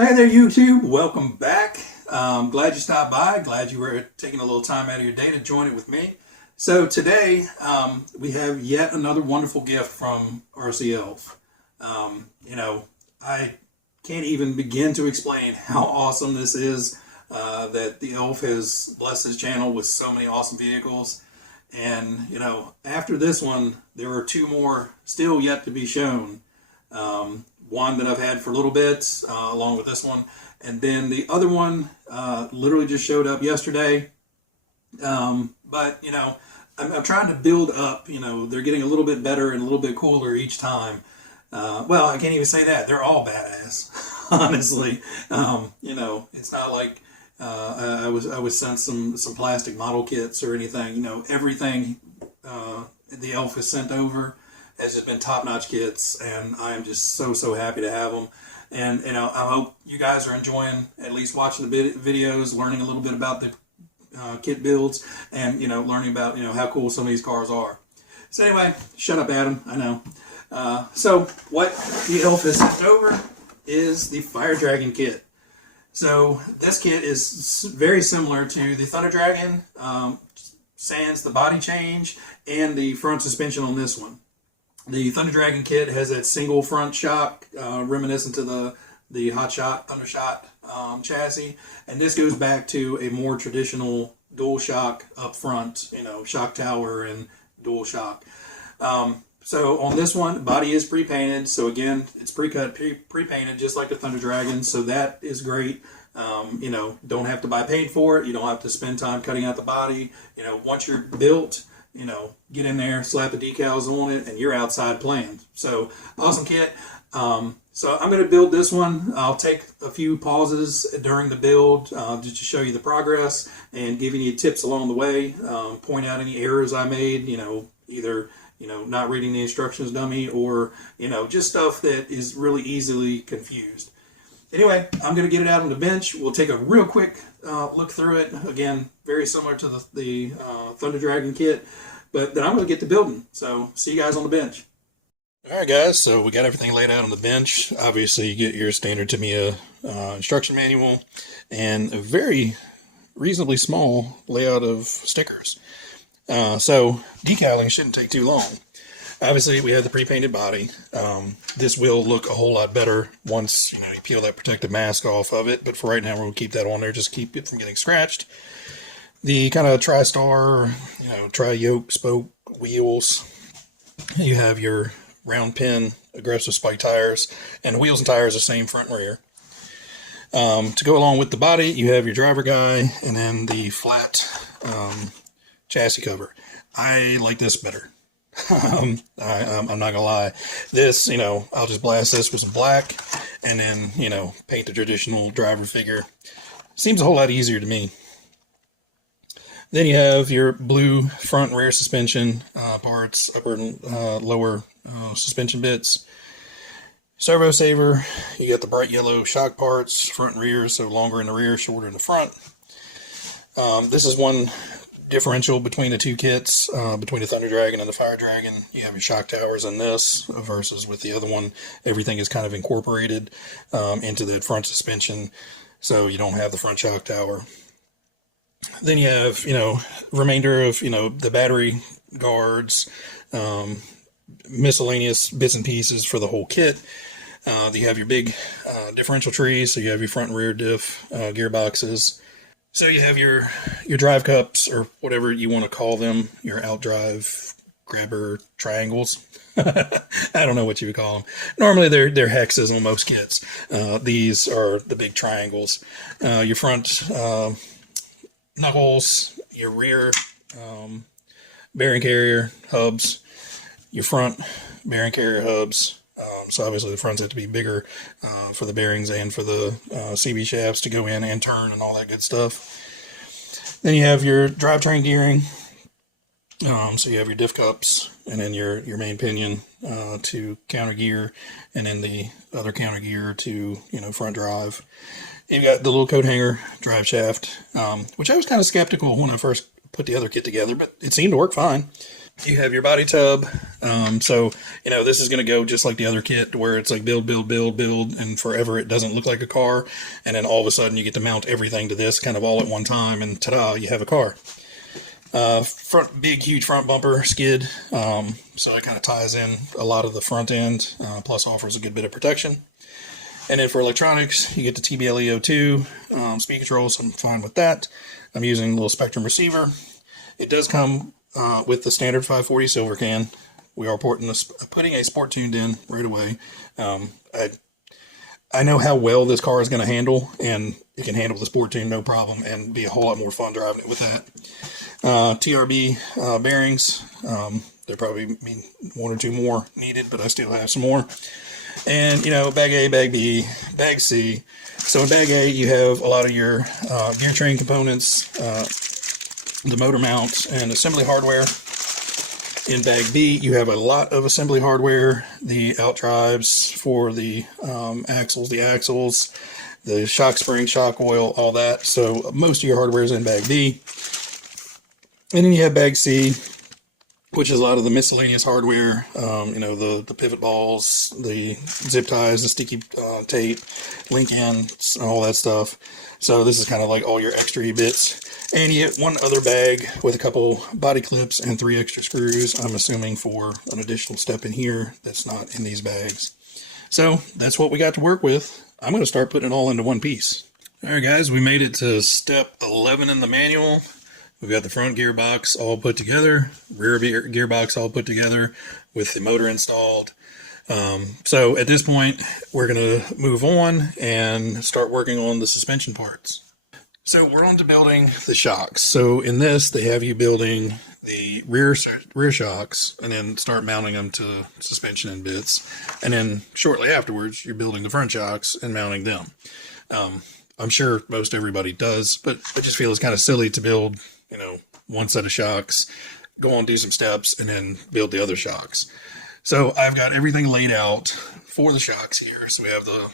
Well, hey there, YouTube. Welcome back. Glad you stopped by. Glad you were taking a little time out of your day to join it with me. So today we have yet another wonderful gift from RC Elf. I can't even begin to explain how awesome this is, that the Elf has blessed his channel with so many awesome vehicles. And, after this one, there are two more still yet to be shown. One that I've had for a little bit, along with this one. And then the other one literally just showed up yesterday. I'm trying to build up. They're getting a little bit better and a little bit cooler each time. Well, I can't even say that. They're all badass, honestly. It's not like I was sent some plastic model kits or anything. Everything the Elf has sent over has just been top-notch kits, and I am just so happy to have them. And I hope you guys are enjoying at least watching the videos, learning a little bit about the kit builds, and learning about how cool some of these cars are. So anyway, shut up, Adam. I know. So what the Elf has sent over is the Fire Dragon kit. So this kit is very similar to the Thunder Dragon, sans the body change and the front suspension on this one. The Thunder Dragon kit has that single front shock, reminiscent to the Hot Shot, Thunder Shot chassis. And this goes back to a more traditional dual shock up front, shock tower and dual shock. So on this one, body is pre-painted. So again, it's pre-cut, pre-painted, just like the Thunder Dragon. So that is great. Don't have to buy paint for it. You don't have to spend time cutting out the body. Once you're built, get in there, slap the decals on it, and you're outside playing. So awesome kit. So I'm going to build this one. I'll take a few pauses during the build just to show you the progress and giving you tips along the way. Point out any errors I made, either not reading the instructions dummy or just stuff that is really easily confused. Anyway, I'm going to get it out on the bench. We'll take a real quick look through it. Again, very similar to the Thunder Dragon kit, but then I'm going to get to building. So see you guys on the bench. All right, guys. So we got everything laid out on the bench. Obviously, you get your standard Tamiya instruction manual and a very reasonably small layout of stickers. So decaling shouldn't take too long. Obviously, we have the pre-painted body. This will look a whole lot better once you peel that protective mask off of it. But for right now, we're going to keep that on there, just keep it from getting scratched. The kind of tri-star, tri-yoke spoke wheels. You have your round pin aggressive spike tires, and the wheels and tires are the same front and rear. To go along with the body, you have your driver guy, and then the flat chassis cover. I like this better. I'm not gonna lie. This, I'll just blast this with some black and then, paint the traditional driver figure. Seems a whole lot easier to me. Then you have your blue front and rear suspension parts, upper and lower suspension bits. Servo saver, you got the bright yellow shock parts, front and rear, so longer in the rear, shorter in the front. This is one differential between the two kits, between the Thunder Dragon and the Fire Dragon. You have your shock towers in this versus with the other one, everything is kind of incorporated into the front suspension, so you don't have the front shock tower. Then you have, remainder of, the battery guards, miscellaneous bits and pieces for the whole kit. You have your big differential trees, so you have your front and rear diff gearboxes. So you have your drive cups, or whatever you want to call them, your outdrive grabber triangles. I don't know what you would call them. Normally they're hexes on most kits. These are the big triangles. Your front knuckles, your rear bearing carrier hubs, your front bearing carrier hubs. So obviously the fronts have to be bigger for the bearings and for the CB shafts to go in and turn and all that good stuff. Then you have your drivetrain gearing. So you have your diff cups and then your main pinion to counter gear, and then the other counter gear to front drive. You've got the little coat hanger drive shaft, which I was kind of skeptical when I first put the other kit together, but it seemed to work fine. You have your body tub. So, you know, this is going to go just like the other kit where it's like build, build, build, build, and forever it doesn't look like a car. And then all of a sudden you get to mount everything to this kind of all at one time, and ta-da, you have a car. Front, big, huge front bumper skid. So it kind of ties in a lot of the front end, plus offers a good bit of protection. And then for electronics, you get the TBLEO2 speed control, so I'm fine with that. I'm using a little Spectrum receiver. It does come with the standard 540 silver can. We are putting a sport tuned in right away. I know how well this car is going to handle, and it can handle the sport tune no problem, and be a whole lot more fun driving it with that. TRB bearings. There probably mean one or two more needed, but I still have some more. And, you know, bag A, bag B, bag C. So in bag A, you have a lot of your gear train components, the motor mounts, and assembly hardware. In bag B, you have a lot of assembly hardware, the out drives for the axles, the shock spring, shock oil, all that. So most of your hardware is in bag B. And then you have bag C, which is a lot of the miscellaneous hardware, you know, the pivot balls, the zip ties, the sticky tape, link ends, all that stuff. So this is kind of like all your extra bits. And you get one other bag with a couple body clips and 3 extra screws, I'm assuming for an additional step in here that's not in these bags. So that's what we got to work with. I'm going to start putting it all into one piece. All right, guys, we made it to step 11 in the manual. We've got the front gearbox all put together, rear gearbox all put together with the motor installed. So at this point, we're going to move on and start working on the suspension parts. So we're on to building the shocks. So in this, they have you building the rear shocks and then start mounting them to suspension and bits. And then shortly afterwards, you're building the front shocks and mounting them. I'm sure most everybody does, but I just feel it's kind of silly to build, you know, one set of shocks, go on, do some steps, and then build the other shocks. So I've got everything laid out for the shocks here. So we have the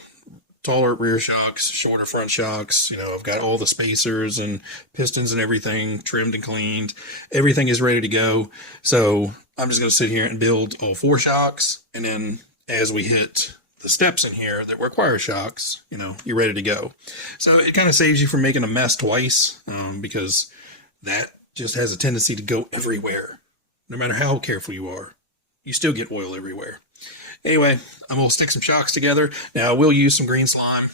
taller rear shocks, shorter front shocks. You know, I've got all the spacers and pistons and everything trimmed and cleaned. Everything is ready to go. So I'm just going to sit here and build all 4 shocks. And then as we hit the steps in here that require shocks, you know, you're ready to go. So it kind of saves you from making a mess twice, because that just has a tendency to go everywhere. No matter how careful you are, you still get oil everywhere. Anyway, I'm going to stick some shocks together. Now, I will use some green slime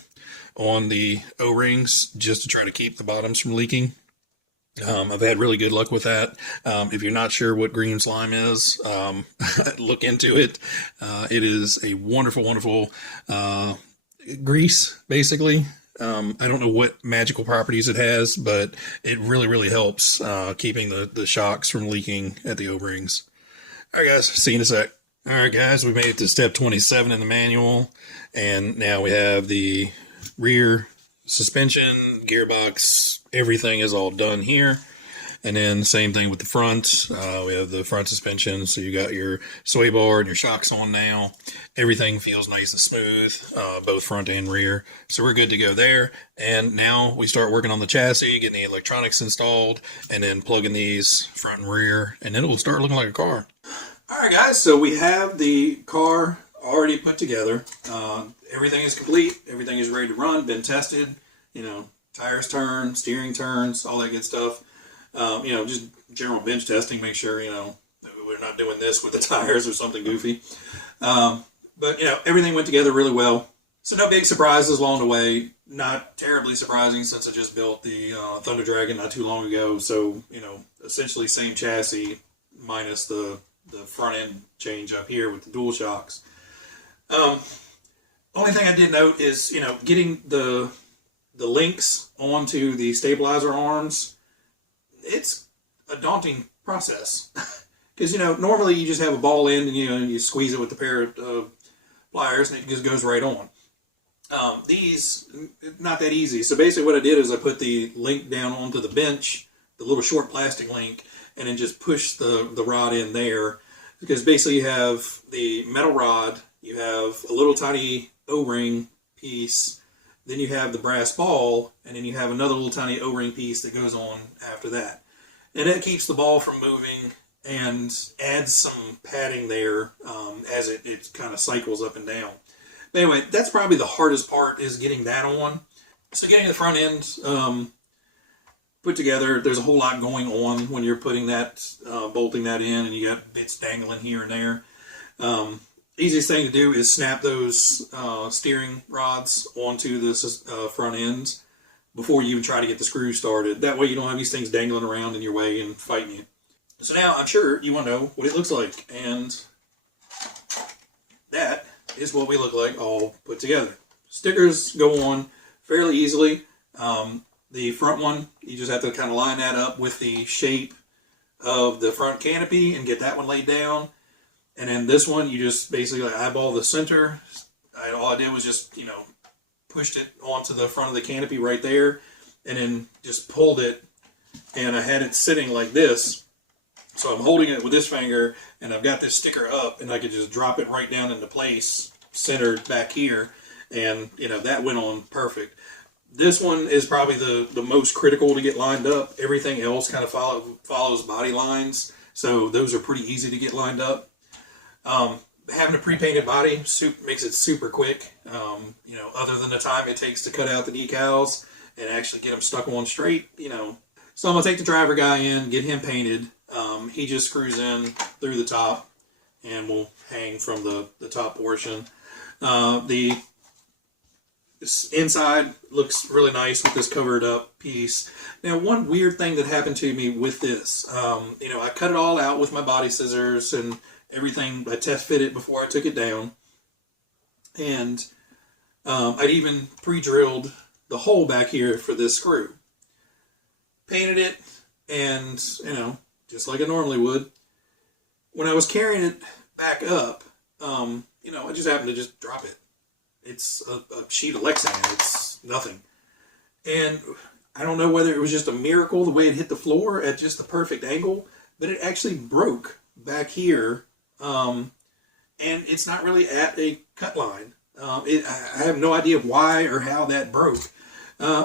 on the O-rings just to try to keep the bottoms from leaking. I've had really good luck with that. If you're not sure what green slime is, look into it. It is a wonderful, wonderful grease, basically. I don't know what magical properties it has, but it really, really helps keeping the shocks from leaking at the O-rings. All right, guys, see you in a sec. All right, guys, we made it to step 27 in the manual, and now we have the rear suspension, gearbox, everything is all done here. And then same thing with the front. We have the front suspension, so you got your sway bar and your shocks on now. Everything feels nice and smooth, both front and rear. So we're good to go there. And now we start working on the chassis, getting the electronics installed, and then plugging these front and rear, and then it will start looking like a car. All right, guys, so we have the car already put together. Everything is complete. Everything is ready to run, been tested. You know, tires turn, steering turns, all that good stuff. You know, just general bench testing, make sure, you know, we're not doing this with the tires or something goofy. But, you know, everything went together really well. So no big surprises along the way. Not terribly surprising since I just built the Thunder Dragon not too long ago. So, you know, essentially same chassis minus the front end change up here with the dual shocks. Only thing I did note is, you know, getting the links onto the stabilizer arms, it's a daunting process. Because, you know, normally you just have a ball end and, you know, you squeeze it with a pair of pliers and it just goes right on. These, not that easy. So basically what I did is I put the link down onto the bench, the little short plastic link, and then just push the rod in there. Because basically you have the metal rod, you have a little tiny O-ring piece, then you have the brass ball, and then you have another little tiny O-ring piece that goes on after that. And that keeps the ball from moving, and adds some padding there as it kind of cycles up and down. But anyway, that's probably the hardest part, is getting that on. So getting the front end put together, there's a whole lot going on when you're putting that, bolting that in, and you got bits dangling here and there. Easiest thing to do is snap those steering rods onto this front ends before you even try to get the screws started. That way you don't have these things dangling around in your way and fighting you. So now I'm sure you want to know what it looks like, and that is what we look like all put together. Stickers go on fairly easily. The front one, you just have to kind of line that up with the shape of the front canopy and get that one laid down. And then this one, you just basically eyeball the center. All I did was just, pushed it onto the front of the canopy right there, and then just pulled it, and I had it sitting like this. So I'm holding it with this finger, and I've got this sticker up, and I could just drop it right down into place, centered back here, and that went on perfect. This one is probably the most critical to get lined up. Everything else kind of follows body lines, so those are pretty easy to get lined up. Having a pre-painted body makes it super quick. Other than the time it takes to cut out the decals and actually get them stuck on straight, So I'm going to take the driver guy in, get him painted. He just screws in through the top and will hang from the top portion. The inside looks really nice with this covered up piece. Now, one weird thing that happened to me with this, I cut it all out with my body scissors and everything. I test fit it before I took it down. And I'd even pre-drilled the hole back here for this screw. Painted it, and, just like I normally would. When I was carrying it back up, I just happened to just drop it. It's a sheet of Lexan. It's nothing. And I don't know whether it was just a miracle the way it hit the floor at just the perfect angle, but it actually broke back here. And it's not really at a cut line. I have no idea why or how that broke.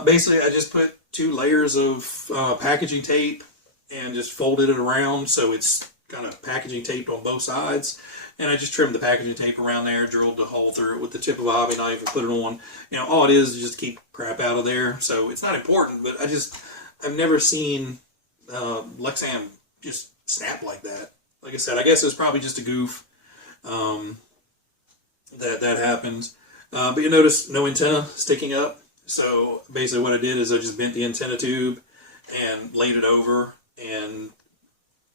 Basically, I just put 2 layers of packaging tape and just folded it around so it's kind of packaging taped on both sides. And I just trimmed the packaging tape around there, drilled a hole through it with the tip of a hobby knife and put it on. All it is just keep crap out of there. So it's not important, but I've never seen Lexan just snap like that. Like I said, I guess it was probably just a goof that happened. But you notice no antenna sticking up. So basically what I did is I just bent the antenna tube and laid it over, and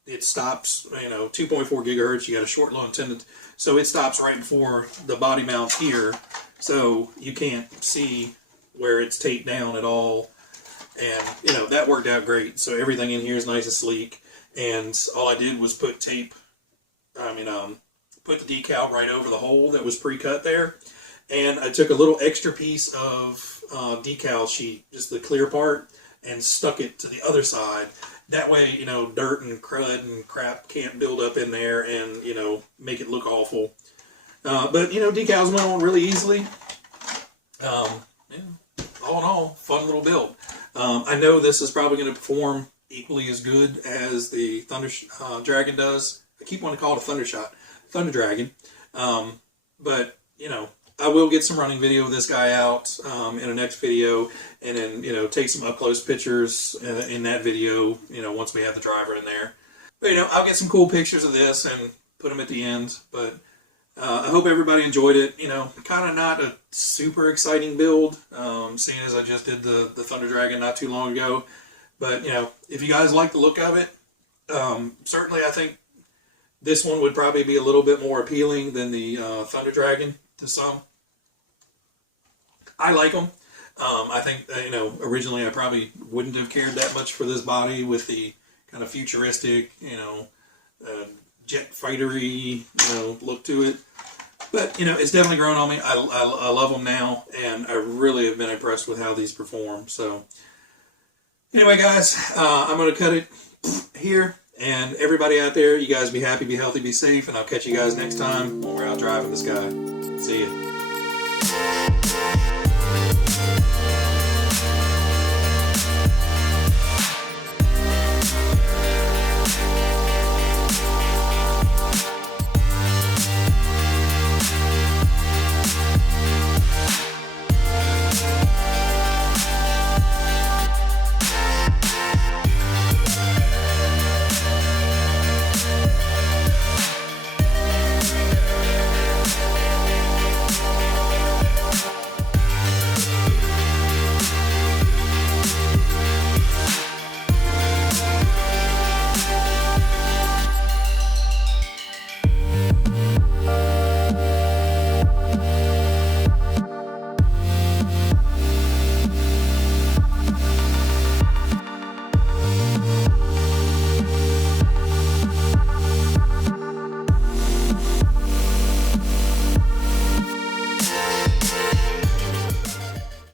it stops, 2.4 gigahertz. You got a short low antenna, so it stops right before the body mount here, so you can't see where it's taped down at all. And that worked out great. So everything in here is nice and sleek, and all I did was put the decal right over the hole that was pre-cut there, and I took a little extra piece of decal sheet, just the clear part, and stuck it to the other side. That way, dirt and crud and crap can't build up in there and, make it look awful. But, decals went on really easily. All in all, fun little build. I know this is probably going to perform equally as good as the Thunder Dragon does. I keep wanting to call it a Thunder Dragon. But, I will get some running video of this guy out in the next video, and then, take some up-close pictures in that video, once we have the driver in there. But, I'll get some cool pictures of this and put them at the end. But I hope everybody enjoyed it. Kind of not a super exciting build, seeing as I just did the Thunder Dragon not too long ago. But, if you guys like the look of it, certainly I think this one would probably be a little bit more appealing than the Thunder Dragon to some. I like them. I think, originally I probably wouldn't have cared that much for this body with the kind of futuristic, jet fightery, look to it. But, it's definitely grown on me. I love them now, and I really have been impressed with how these perform. So, anyway, guys, I'm going to cut it here. And everybody out there, you guys be happy, be healthy, be safe, and I'll catch you guys next time when we're out driving the sky. See ya.